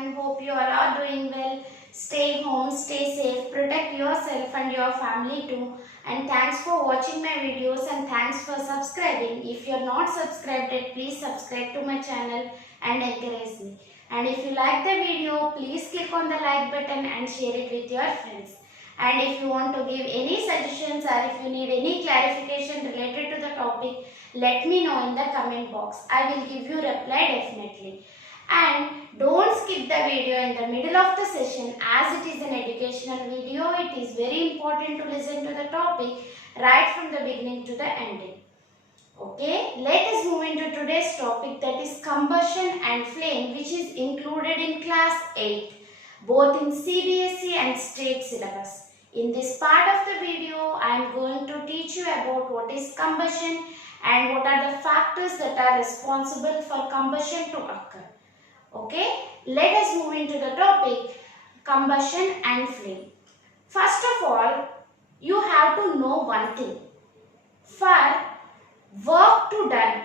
everyone. Hope you all are doing well. Stay home, stay safe, protect yourself and your family too. And thanks for watching my videos and thanks for subscribing. If you are not subscribed yet, please subscribe to my channel and encourage me. And if you like the video, please click on the like button and share it with your friends. And if you want to give any suggestions or if you need any clarification related to the topic, let me know in the comment box. I will give you reply definitely. And don't skip the video in the middle of the session as it is an educational video. It is very important to listen to the topic right from the beginning to the ending. Okay, let us move into today's topic, that is combustion and flame, which is included in class 8, both in CBSE and state syllabus. In this part of the video, I am going to teach you about what is combustion and what are the factors that are responsible for combustion to occur. Okay, let us move into the topic combustion and flame. First of all, you have to know one thing. For work to done,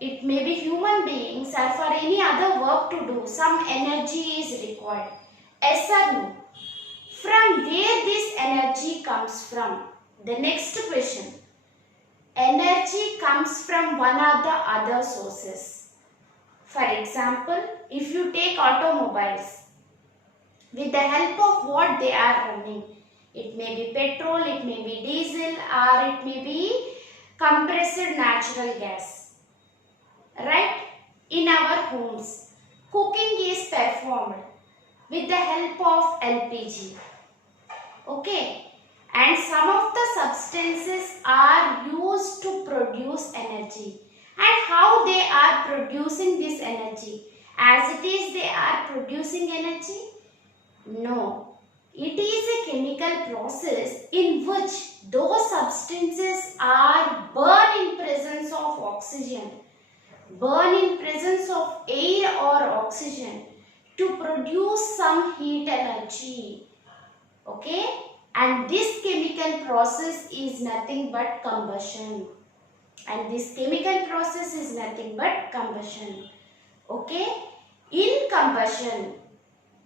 it may be human beings or for any other work to do, some energy is required. Yes or no? From where this energy comes from? The next question. Energy comes from one or the other sources. For example, if you take automobiles, with the help of what they are running, it may be petrol, it may be diesel, or it may be compressed natural gas. Right? In our homes, cooking is performed with the help of LPG. Okay? And some of the substances are used to produce energy. And how they are producing this energy? As it is they are producing energy? No. It is a chemical process in which those substances are burned in presence of oxygen, burn in presence of air or oxygen to produce some heat energy. Okay? And this chemical process is nothing but combustion. And this chemical process is nothing but combustion. Okay? In combustion,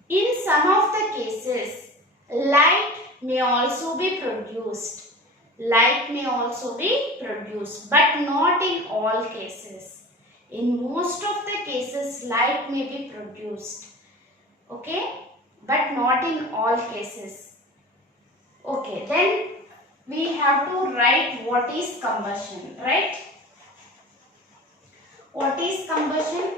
in some of the cases, light may also be produced. Light may also be produced, but not in all cases. In most of the cases, light may be produced. Okay? But not in all cases. Okay, then we have to write what is combustion, right? What is combustion?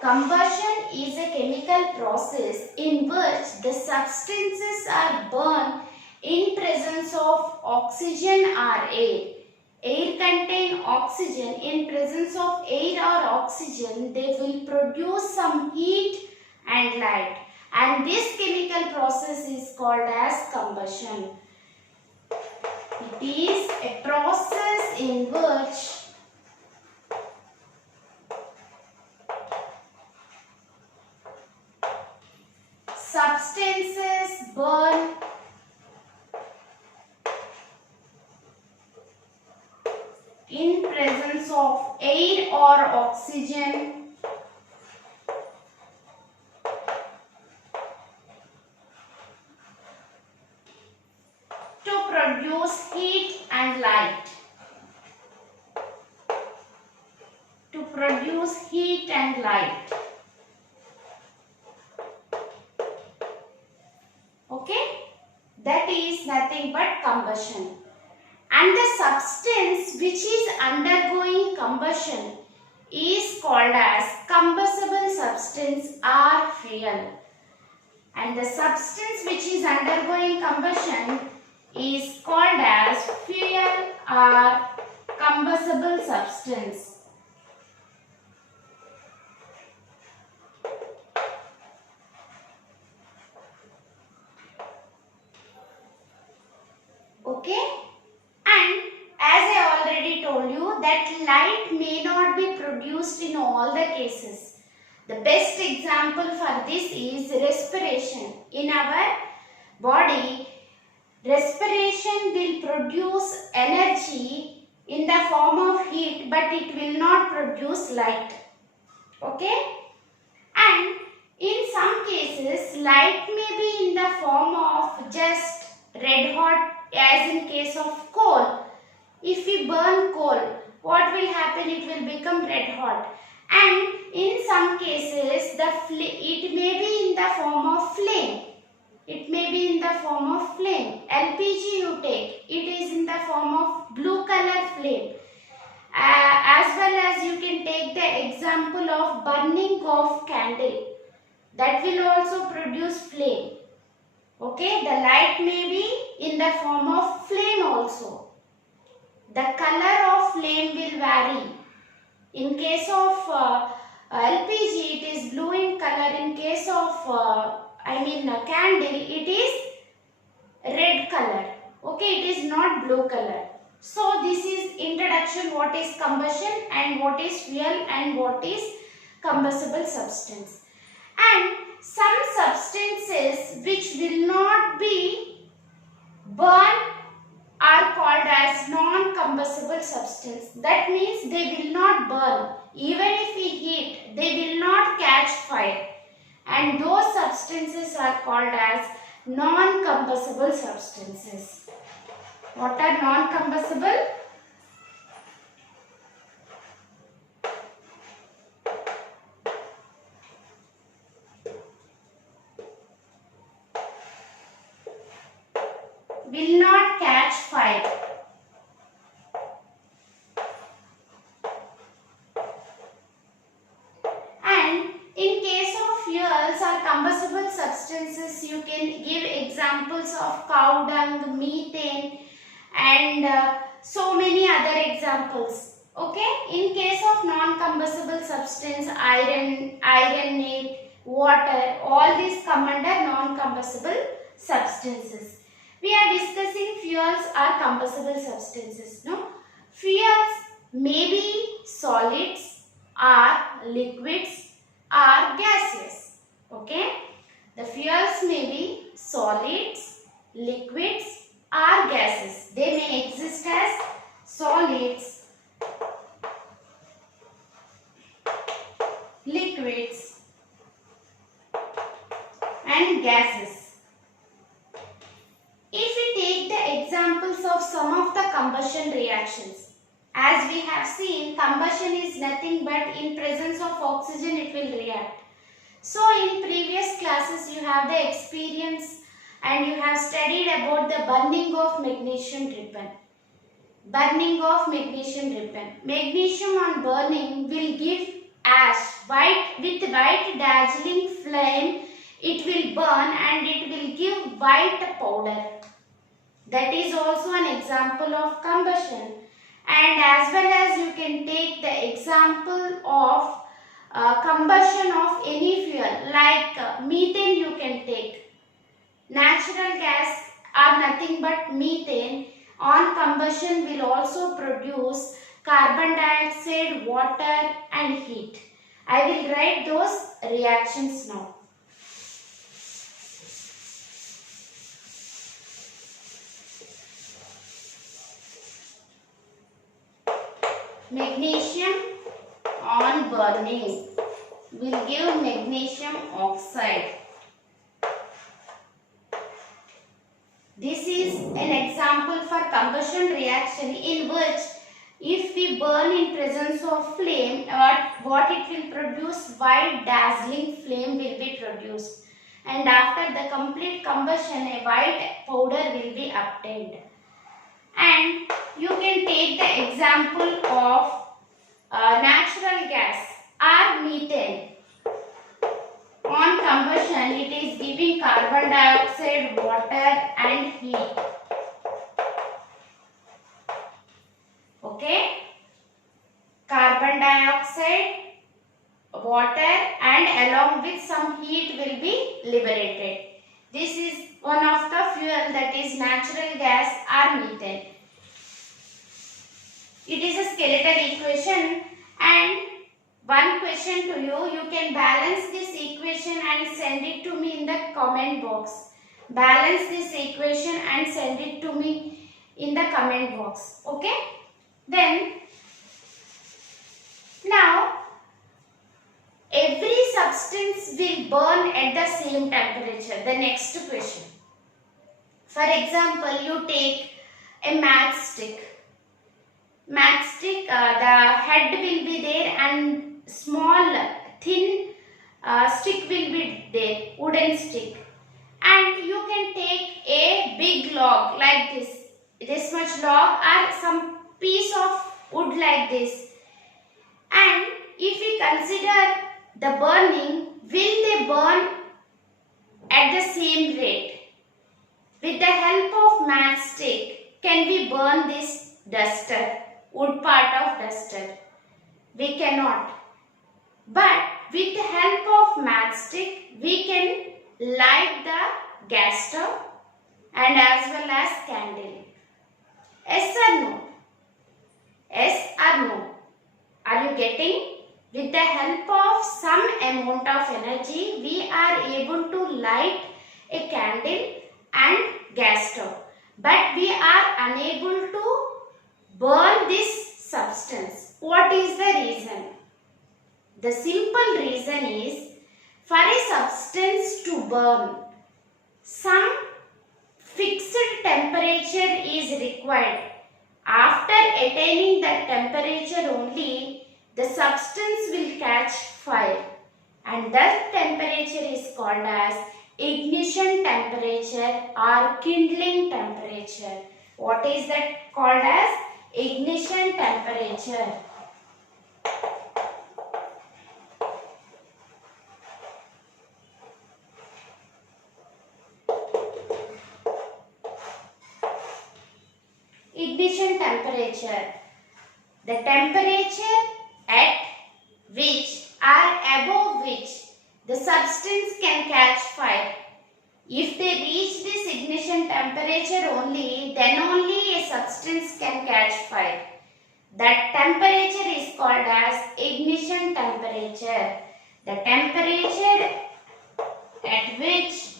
Combustion is a chemical process in which the substances are burned in presence of oxygen or air. Air contain oxygen. In presence of air or oxygen, they will produce some heat and light. And this chemical process is called as combustion. It is a process in which substances burn in presence of air or oxygen to produce heat and light. To produce heat and light. Okay? That is nothing but combustion. And the substance which is undergoing combustion is called as combustible substance or fuel. And the substance which is undergoing combustion is called as fuel or combustible substance. Okay? And as I already told you that light may not be produced in all the cases. The best example for this is respiration. In our body, respiration will produce energy in the form of heat, but it will not produce light. Okay? And In some cases, light may be in the form of just red hot, as in case of coal. If we burn coal, what will happen? It will become red hot. And in some cases, it may be in the form of flame. It may be in the form of flame. LPG you take, it is in the form of blue color flame. As well as you can take the example of burning of candle. That will also produce flame. Okay, the light may be in the form of flame also. The color of flame will vary. In case of LPG, it is blue in color. In case of candle, it is red color. Okay, it is not blue color. So this is introduction, what is combustion and what is fuel and what is combustible substance. And some substances which will not be burned are called as non-combustible substance. That means they will not burn. Even if we heat, they will not catch fire. And those substances are called as non-combustible substances. What are non-combustible? Will not catch fire. And in case of fuels or combustible substances, you can give examples of cow dung, methane, and so many other examples. Okay, in case of non-combustible substance, iron, water, all these come under non-combustible substances. We are discussing fuels or combustible substances. No, fuels may be solids, or liquids, or gases. Okay, the fuels may be solids, liquids, or gases. They may exist as solids, liquids, and gases. If we take the examples of some of the combustion reactions, as we have seen, combustion is nothing but in presence of oxygen it will react. So in previous classes you have the experience and you have studied about the burning of magnesium ribbon. Burning of magnesium ribbon. Magnesium on burning will give ash, with white dazzling flame. It will burn and it will give white powder. That is also an example of combustion. And as well as you can take the example of combustion of any fuel, like methane you can take. Natural gas are nothing but methane on combustion will also produce carbon dioxide, water and heat. I will write those reactions now. Magnesium on burning will give magnesium oxide. This is an example for combustion reaction in which if we burn in presence of flame, what it will produce? White dazzling flame will be produced. And after the complete combustion, a white powder will be obtained. And you can take the example of natural gas or methane. On combustion, it is giving carbon dioxide, water and heat. Okay? Carbon dioxide, water and along with some heat will be liberated. This is one of the fuel, that is natural gas or methane. It is a skeletal equation, and one question to you, you can balance this equation and send it to me in the comment box. Balance this equation and send it to me in the comment box. Okay? Then, now, every substance will burn at the same temperature? The next question. For example, you take a matchstick. Matchstick, the head will be there and small thin stick will be there, wooden stick. And you can take a big log like this much log or some piece of wood like this. And if we consider the burning, will they burn at the same rate? With the help of matchstick, can we burn this duster, wood part of duster? We cannot. But with the help of matchstick, we can light the gas stove and as well as candle. Yes or no? Yes or no? Are you getting? With the help of some amount of energy, we are able to light a candle and gas stove. But we are unable to burn this substance. What is the reason? The simple reason is, for a substance to burn, some fixed temperature is required. After attaining that temperature only, the substance will catch fire, and that temperature is called as ignition temperature or kindling temperature. What is that called as? Ignition temperature. Ignition temperature. The temperature at which or above which the substance can catch fire. If they reach this ignition temperature only, then only a substance can catch fire. That temperature is called as ignition temperature. The temperature at which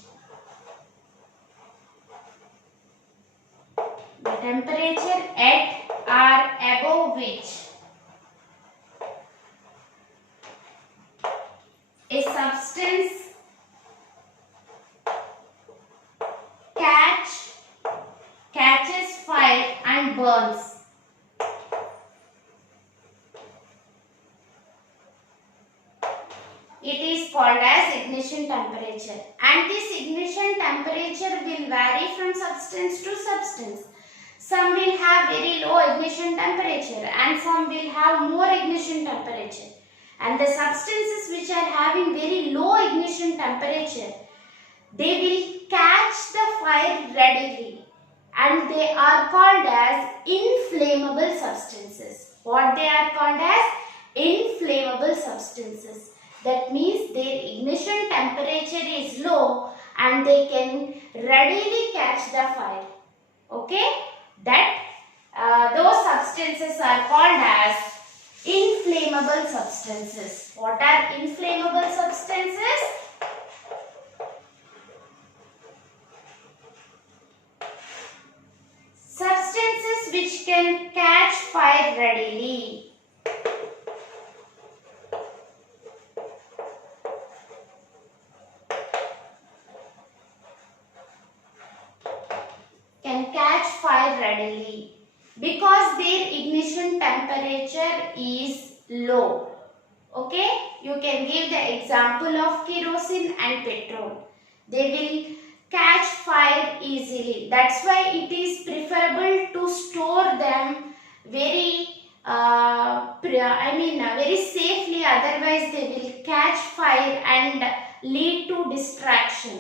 or above which a substance catches fire and burns. It is called as ignition temperature. And this ignition temperature will vary from substance to substance. Some will have very low ignition temperature and some will have more ignition temperature. And the substances which are having very low ignition temperature, they will catch the fire readily, and they are called as inflammable substances. What they are called as? Inflammable substances. That means their ignition temperature is low and they can readily catch the fire. Okay? Those substances are called as inflammable substances. What are inflammable substances? Substances which can catch fire readily. Can catch fire readily because their ignition temperature is low. Okay, you can give the example of kerosene and petrol. They will catch fire easily. That's why it is preferable to store them very very safely, otherwise they will catch fire and lead to distraction.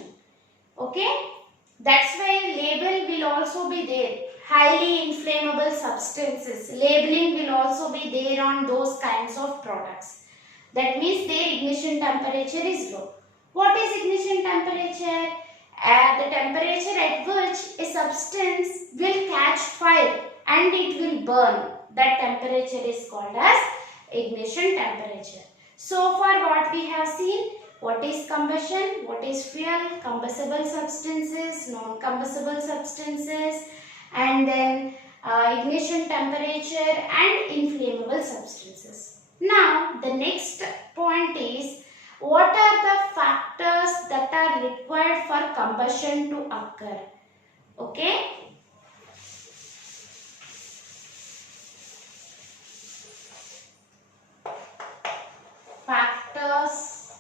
Okay, that's why label will also be there. Highly inflammable substances, labeling will also be there on those kinds of products. That means their ignition temperature is low. What is ignition temperature? The temperature at which a substance will catch fire and it will burn. That temperature is called as ignition temperature. So far what we have seen, what is combustion, what is fuel, combustible substances, non-combustible substances, and then ignition temperature and inflammable substances. Now the next point is, what are combustion to occur. Okay. Factors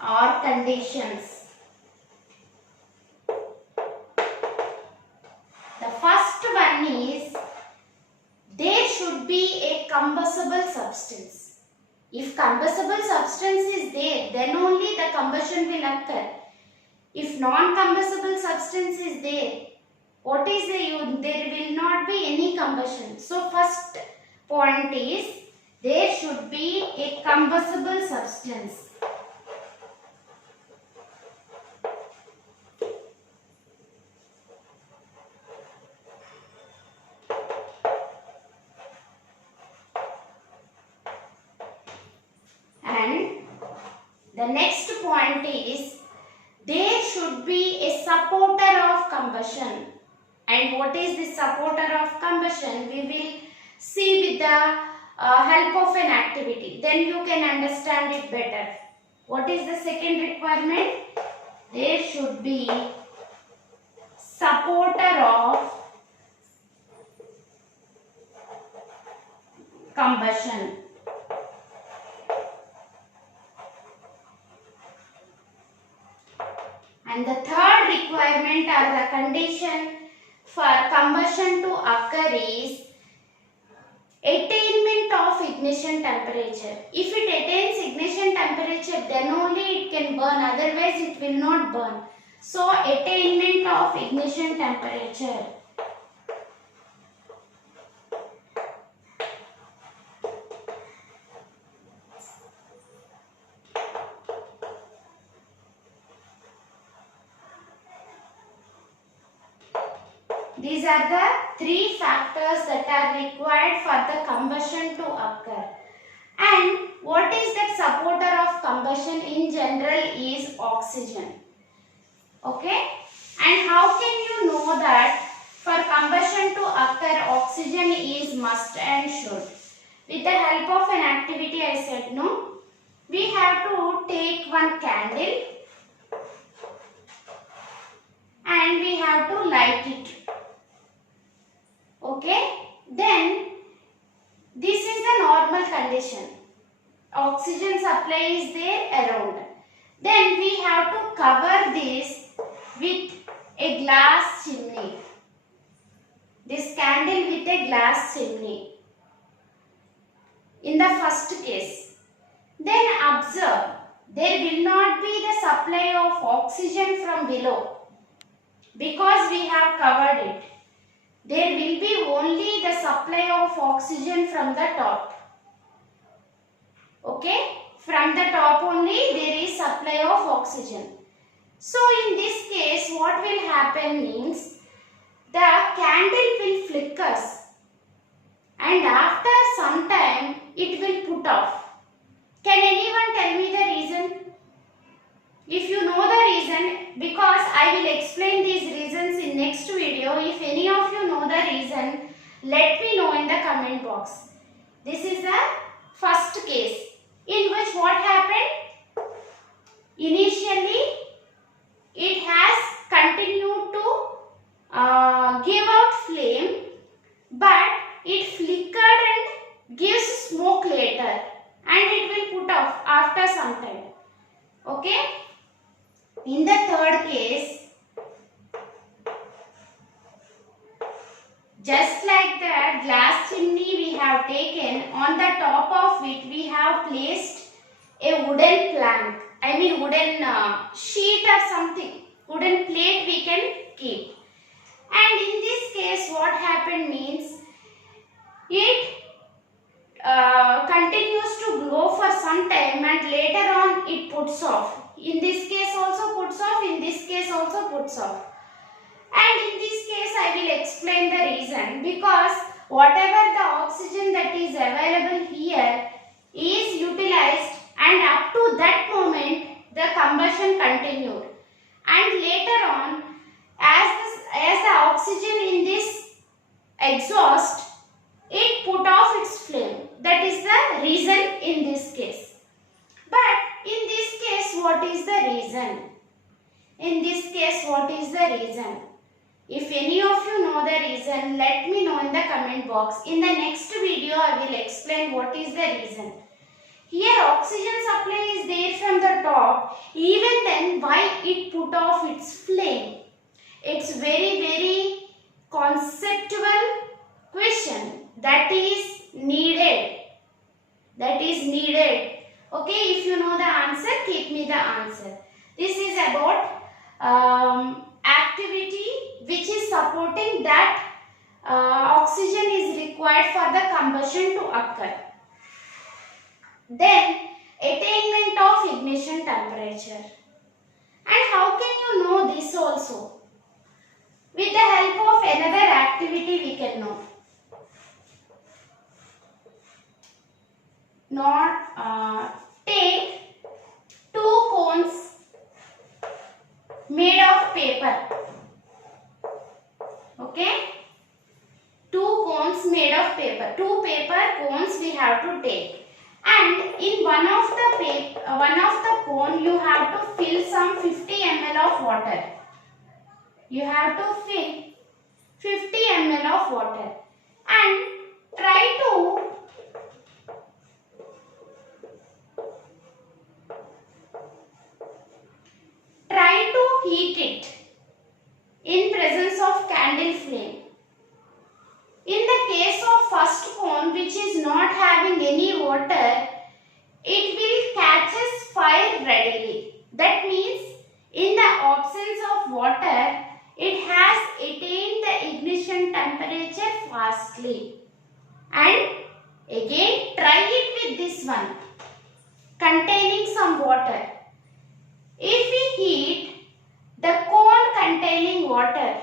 or conditions. The first one is there should be a combustible substance. If combustible substance is there, then only the combustion will occur. If non-combustible substance is there, what is the use? There will not be any combustion. So first point is there should be a combustible substance. And the next point is there should be a supporter of combustion. And what is the supporter of combustion? We will see with the help of an activity. Then you can understand it better. What is the second requirement? There should be supporter of combustion. And the third requirement or the condition for combustion to occur is attainment of ignition temperature. If it attains ignition temperature, then only it can burn, otherwise it will not burn. So, attainment of ignition temperature. These are the three factors that are required for the combustion to occur. And what is that supporter of combustion in general is oxygen. Okay? And how can you know that for combustion to occur, oxygen is must and should? With the help of an activity, I said no. We have to take one candle and we have to light it. Okay, then this is the normal condition. Oxygen supply is there around. Then we have to cover this with a glass chimney. This candle with a glass chimney. In the first case. Then observe, there will not be the supply of oxygen from below because we have covered it. There will be only the supply of oxygen from the top. Okay? From the top only there is supply of oxygen. So in this case what will happen means the candle will flicker and after some time it will put off. Can anyone tell me the reason? If you know the reason, because I will explain these reasons in next video. If any of you know the reason, let me know in the comment box. This is the first case in which what happened? Initially, it has continued to give out flame, but it flickered and gives smoke later, and it will put off after some time. Okay? In the third case, just like that glass chimney we have taken, on the top of it we have placed a wooden plank. I mean wooden sheet or something. Wooden plate we can keep. And in this case what happened means it continues to glow for some time and later on it puts off. In this case also puts off, in this case also puts off. And in this case I will explain the reason, because whatever the oxygen that is available here is utilized and up to that moment the combustion continued. And later on as the oxygen in this exhaust, it put off its flame. That is the reason in this case. But in in this case, what is the reason? If any of you know the reason, let me know in the comment box. In the next video, I will explain what is the reason. Here oxygen supply is there from the top. Even then, why it put off its flame? It's very conceptual question that is needed. Okay, if you know the answer, keep me the answer. This is about activity which is supporting that oxygen is required for the combustion to occur. Then attainment of ignition temperature. And how can you know this also? With the help of another activity we can know. Take two cones made of paper. Okay? Two cones made of paper. Two paper cones we have to take. And in one of the cone you have to fill some 50 ml of water. You have to fill 50 ml of water and try to heat it in presence of candle flame. In the case of first cone, which is not having any water, it will catches fire readily. That means in the absence of water, it has attained the ignition temperature fastly. And again try it with this one containing some water. If we heat the cone containing water,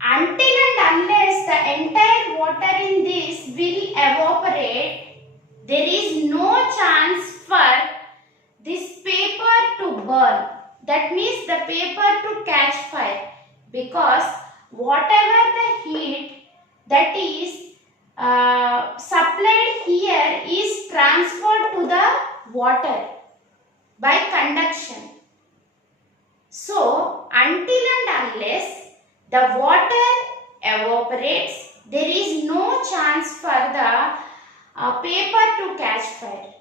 until and unless the entire water in this will evaporate, there is no chance for this paper to burn. That means the paper to catch fire, because whatever the heat that is supplied here is transferred to the water by conduction. So, until and unless the water evaporates, there is no chance for the paper to catch fire.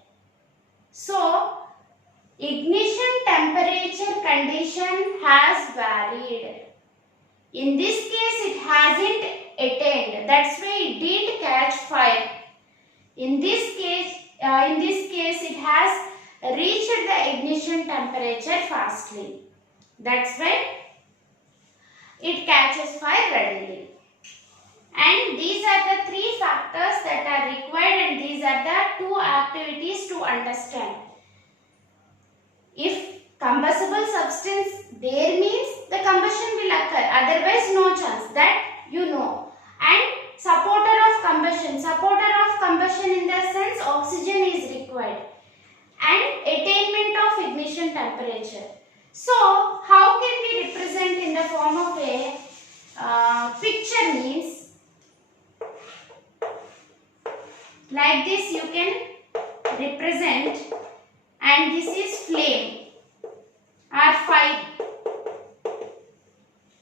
So, ignition temperature condition has varied. In this case, it hasn't attained. That's why it did catch fire. In this case, it has reached the ignition temperature fastly. That's why it catches fire readily. And these are the three factors that are required, and these are the two activities to understand. If combustible substance there means the combustion will occur, otherwise no chance, that you know. And supporter of combustion in the sense oxygen is required, and attainment of ignition temperature. So how can we represent in the form of a picture means like this you can represent, and this is flame or fire.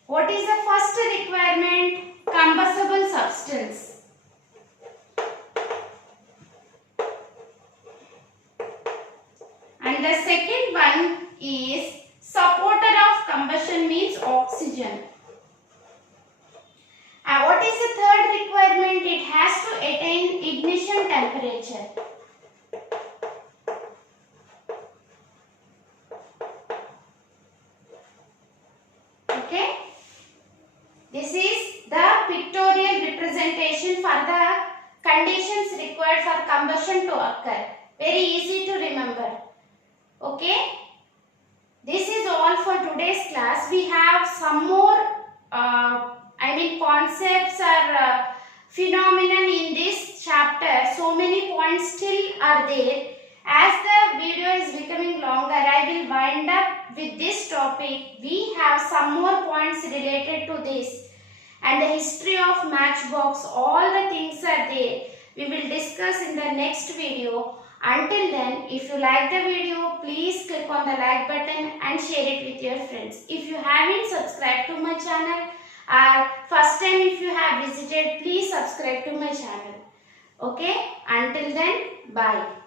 What is the first requirement? Combustible substance. And the second one is supporter of combustion means oxygen. What is the third requirement? It has to attain ignition temperature. Okay. This is the pictorial representation for the conditions required for combustion to occur. Very easy to remember. Okay. This is all for today's class. We have some more concepts or phenomenon in this chapter. So many points still are there. As the video is becoming longer, I will wind up with this topic. We have some more points related to this, and the history of matchbox. All the things are there. We will discuss in the next video. Until then, if you like the video, please click on the like button and share it with your friends. If you haven't subscribed to my channel or first time if you have visited, please subscribe to my channel. Okay, until then, bye.